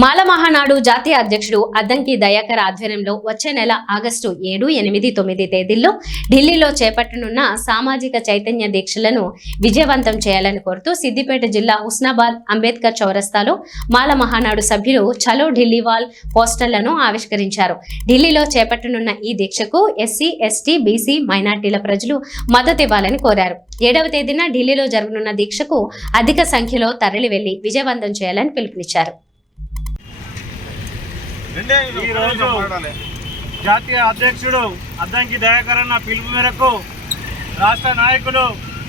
మాల మహానాడు జాతీయ అధ్యక్షుడు అద్దంకి దయాకర్ ఆధ్వర్యంలో వచ్చే నెల ఆగస్టు 7, 8, 9 తేదీల్లో ఢిల్లీలో చేపట్టనున్న సామాజిక చైతన్య దీక్షలను విజయవంతం చేయాలని కోరుతూ సిద్దిపేట జిల్లా హుస్నాబాద్ అంబేద్కర్ చౌరస్తాలో మాల మహానాడు సభ్యులు చలో ఢిల్లీ వాల్ పోస్టర్లను ఆవిష్కరించారు. ఢిల్లీలో చేపట్టనున్న ఈ దీక్షకు ఎస్సీ, ఎస్టీ, బీసీ, మైనార్టీల ప్రజలు మద్దతు ఇవ్వాలని కోరారు. 7వ తేదీన ఢిల్లీలో జరగనున్న దీక్షకు అధిక సంఖ్యలో తరలి వెళ్లి విజయవంతం చేయాలని పిలుపునిచ్చారు. జాతీయ అధ్యక్షుడు అద్దంకి దయాకర్ అన్న పిలుపు మేరకు రాష్ట్ర నాయకులు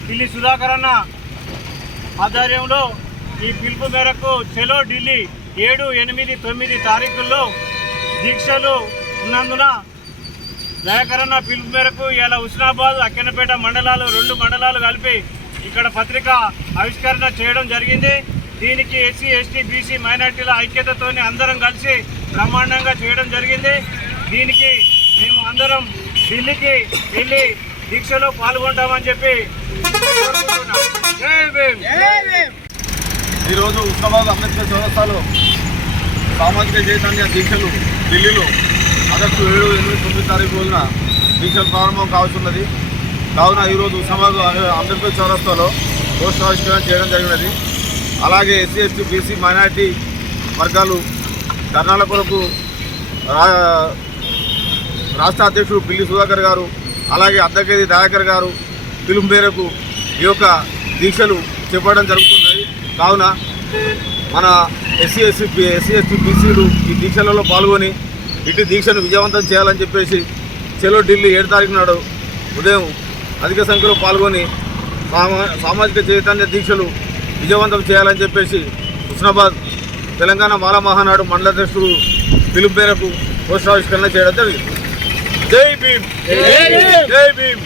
పిల్లి సుధాకర్ అన్న ఆధ్వర్యంలో ఈ పిలుపు మేరకు చలో ఢిల్లీ 7, 8, 9 తారీఖుల్లో దీక్షలు ఉన్నందున దయాకర్ అన్న పిలుపు మేరకు ఇలా హుస్నాబాద్, అక్కెన్నపేట మండలాలు 2 మండలాలు కలిపి ఇక్కడ పత్రిక ఆవిష్కరణ చేయడం జరిగింది. దీనికి ఎస్సీ, ఎస్టీ, బీసీ, మైనార్టీల ఐక్యతతోని అందరం కలిసి బ్రహ్మాండంగా చేయడం జరిగింది. దీనికి మేము అందరం ఢిల్లీకి వెళ్ళి దీక్షలో పాల్గొంటామని చెప్పి ఈరోజు హుస్నాబాద్ అంబేద్కర్ చౌరస్తాలో సామాజిక చైతన్య దీక్షలు ఢిల్లీలో ఆగస్టు 7, 8, 9 తారీఖు రోజున దీక్షలు ప్రారంభం కావచ్చున్నది. కావున ఈరోజు హుస్నాబాద్ అంబేద్కర్ చౌరస్తాలో పోస్టర్ ఆవిష్కరణ చేయడం జరిగినది. అలాగే ఎస్సీ, ఎస్టీ, బీసీ, మైనార్టీ వర్గాలు ధర్నాల కొరకు రాష్ట్ర అధ్యక్షుడు పిల్లి సుధాకర్ గారు, అలాగే అద్దంకి దయాకర్ గారు పిలుపు మేరకు ఈ యొక్క దీక్షలు చేపట్టడం జరుగుతుంది. కావున మన ఎస్సీ, ఎస్టీ, బీసీలు ఈ దీక్షలలో పాల్గొని ఇటు దీక్షను విజయవంతం చేయాలని చెప్పేసి చలో ఢిల్లీ 7 తారీఖు నాడు ఉదయం అధిక సంఖ్యలో పాల్గొని సామాజిక చైతన్య దీక్షలు విజయవంతం చేయాలని చెప్పేసి హుస్నాబాద్ తెలంగాణ మాల మహానాడు మండలాధ్యక్షుడు పిలుపు మేరకు పోస్టర్ ఆవిష్కరణ చేయడం జరిగింది. జై భీమ్, జై భీమ్.